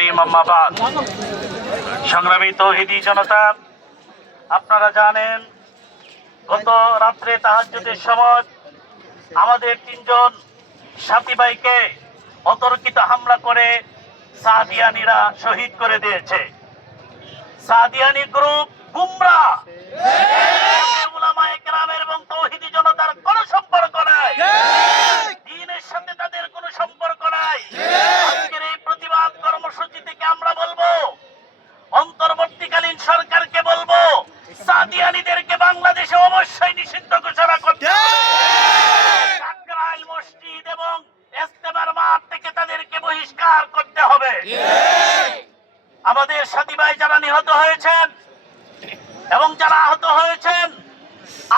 করিম আম্মাবাদ সংগ্রামী তৌহিদি জনতা, আপনারা জানেন, গত রাত্রে তাহাজ্জুদের সময় আমাদের তিনজন সাথী ভাইকে অতর্কিত হামলা করে সাদিয়ানিরা শহীদ করে দিয়েছে। সাদিয়ানি গ্রুপ গুমরা এবং তৌহিদি জনতার কোনো সম্পর্ক নাই দিনের সাথে তাদের কোনো সম্পর্ক নাই আজকের এই প্রতিবাদ কর্মসূচি থেকে আমরা বলব অন্তর্বর্তীকালীন সরকারকে বলব সাদিয়ানিদেরকে বাংলাদেশে অবশ্যই নিষিদ্ধ ঘোষণা করতে হবে। কাকরাইল মসজিদ এবং ইস্তেমার মাঠ থেকে তাদেরকে বহিষ্কার করতে হবে। আমাদের সাথী ভাই যারা নিহত হয়েছেন এবং যারা আহত হয়েছেন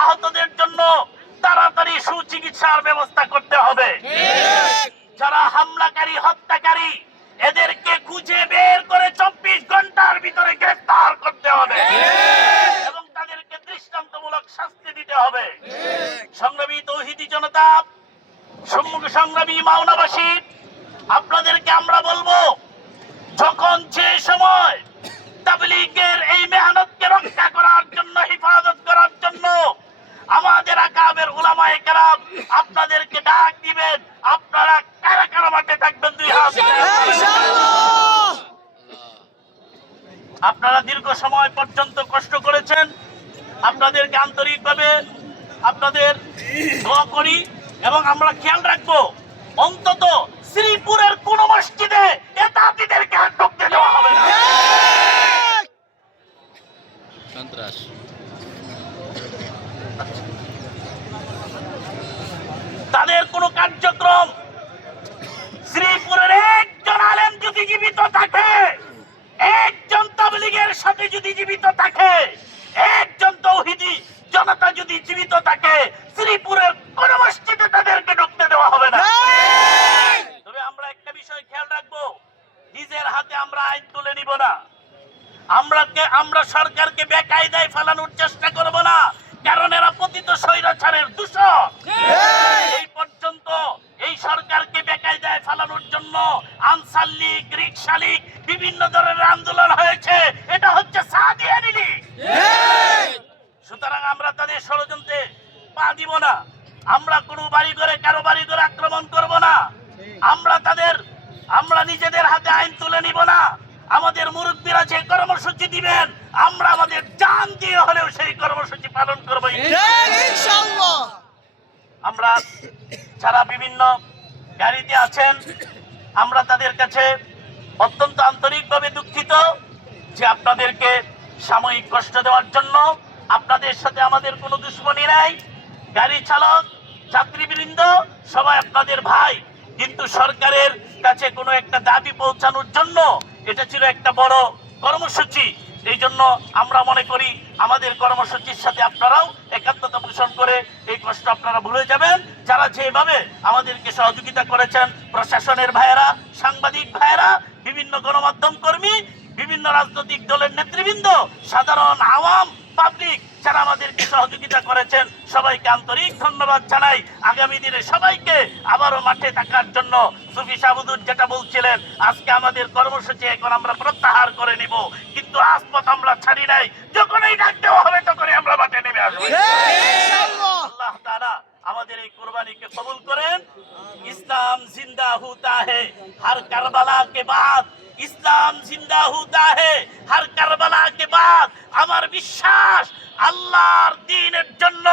আহতদের জন্য তাড়াতাড়ি সুচিকিৎসার ব্যবস্থা করতে হবে। যারা হামলাকারী হত্যাকারী এদেরকে খুঁজে বের করে চব্বিশ ঘণ্টার ভিতরে গ্রেফতার করতে হবে এবং তাদেরকে দৃষ্টান্তমূলক শাস্তি দিতে হবে। সংগ্রামী তৌহিদি জনতা সম্মুখ সংগ্রামী মাওনাবাসী আপনাদেরকে আমরা বলব যখন যে সময় তাবলীগের এই মেহনতকে রক্ষা করার জন্য হিফাজত করার জন্য আমাদের আকাবের উলামায়ে কেরাম আপনাদেরকে ডাক দিবেন আপনারা কারা কারা মাঠে থাকবেন দুই হাত আপনারা দীর্ঘ সময় পর্যন্ত কষ্ট করেছেন আপনাদেরকে আন্তরিকভাবে আপনাদের দোয়া করি এবং আমরা খেয়াল রাখব অন্তত শ্রীপুরের কোন মসজিদে এতাতিদেরকে ঢুকতে দেওয়া হবে সন্ত্রাস। তাদের কোনো কার্যক্রম। শ্রীপুরের একজন আলেম যদি জীবিত থাকে একজন তাবলিগের সাথে যদি জীবিত থাকে একজন তৌহিদি জনতা যদি জীবিত থাকে শ্রীপুরের কোন মসজিদে তাদেরকে ঢুকতে দেওয়া হবে না তবে আমরা একটা বিষয় খেয়াল রাখব নিজের হাতে আমরা আইন তুলে নিব না আমরা কে- আমরা সরকারকে বেকায়দায় ফেলানোর চেষ্টা করব না। কারণ এরা পতিত স্বৈরাচারের দূষক। এই পর্যন্ত এই সরকারকে বেকায়দায় ফেলানোর জন্য আনসার লীগ রিক্সা লীগ বিভিন্ন ধরনের আন্দোলন হয়েছে। এটা হচ্ছে সাদিয়ানি লীগ। সুতরাং আমরা তাদের ষড়যন্ত্রে পা দিব না। আমরা কোনো বাড়ি করে কারও বাড়ি করে আক্রমণ করব না। আমরা তাদের আমরা নিজেদের হাতে আইন তুলে নিব না। আমাদের মুরব্বীরা যে কর্মসূচি দিবেন আমরা আমাদের জান দিয়ে হলেও সেই কর্মসূচি পালন করব আমরা যারা বিভিন্ন গাড়িতে আছেন আমরা তাদের কাছে অত্যন্ত আন্তরিকভাবে দুঃখিত যে আপনাদেরকে সাময়িক কষ্ট দেওয়ার জন্য আপনাদের সাথে আমাদের কোনো দুশ্মনী নাই। গাড়ি চালক যাত্রীবৃন্দ সবাই আপনাদের ভাই। কিন্তু সরকারের কাছে কোনো একটা দাবি পৌঁছানোর জন্য এটা ছিল একটা বড় কর্মসূচি। এই জন্য আমরা মনে করি আমাদের কর্মসূচির সাথে আপনারাও একাত্মতা পোষণ করে এই কষ্ট আপনারা ভুলে যাবেন। যারা যেভাবে আমাদেরকে সহযোগিতা করেছেন, প্রশাসনের ভাইয়েরা, সাংবাদিক ভাইয়েরা, বিভিন্ন গণমাধ্যম কর্মী, বিভিন্ন রাজনৈতিক দলের নেতৃবৃন্দ, সাধারণ আওয়াম পাবলিক যারা আমাদেরকে সহযোগিতা করেছেন সবাইকে আন্তরিক ধন্যবাদ জানাই। আগামী দিনে সবাইকে আবারও মাঠে থাকার জন্য সুফি সাবুদুর যেটা বলছিলেন আজকে আমাদের কর্মসূচি এখন আমরা প্রত্যাহার করে নিব। কিন্তু রাজপথ আমরা ছাড়ি নাই। যখনই ডাক দেওয়া হবে তখনই আমরা মাঠে নেমে আসব। আল্লাহ তাআলা আমাদের এই কুরবানিকে কবুল করেন। ইসলাম জিন্দা হুতা হে। হর কারবালা কে বাদ। ইসলাম জিন্দা হুতা হে হর কারবালা কে বাদ আমার বিশ্বাস আল্লাহর দ্বীনের জন্য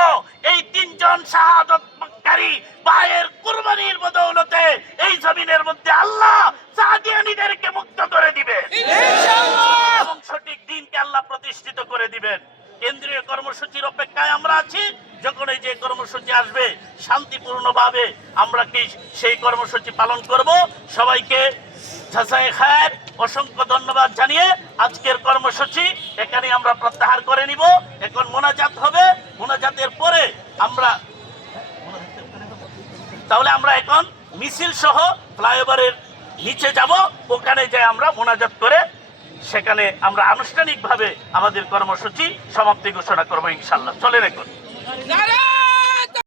এই তিনজন শাহাদতকারী ভাইয়ের কুরবানির বদৌলতে এই জমিনের মধ্যে আল্লাহ সাদিয়ানীদেরকে মুক্ত করে দিবে এবং সঠিক দিনকে আল্লাহ প্রতিষ্ঠিত করে দিবেন। কেন্দ্রীয় কর্মসূচির অপেক্ষায় আমরা আছি। যখন এই যে কর্মসূচি আসবে, শান্তিপূর্ণভাবে আমরা কি সেই কর্মসূচি পালন করব? সবাইকে খায়ের অসংখ্য ধন্যবাদ জানিয়ে আজকের কর্মসূচি এখানে আমরা প্রত্যাহার করে নিব। এখন মোনাজাত হবে। মোনাজাতের পরে আমরা তাহলে আমরা এখন মিছিল সহ ফ্লাইওভারের নিচে যাব। ওখানে যে আমরা মোনাজাত করে সেখানে আমরা আনুষ্ঠানিকভাবে আমাদের কর্মসূচি সমাপ্তি ঘোষণা করব ইনশাল্লাহ চলে রেখুন Nada!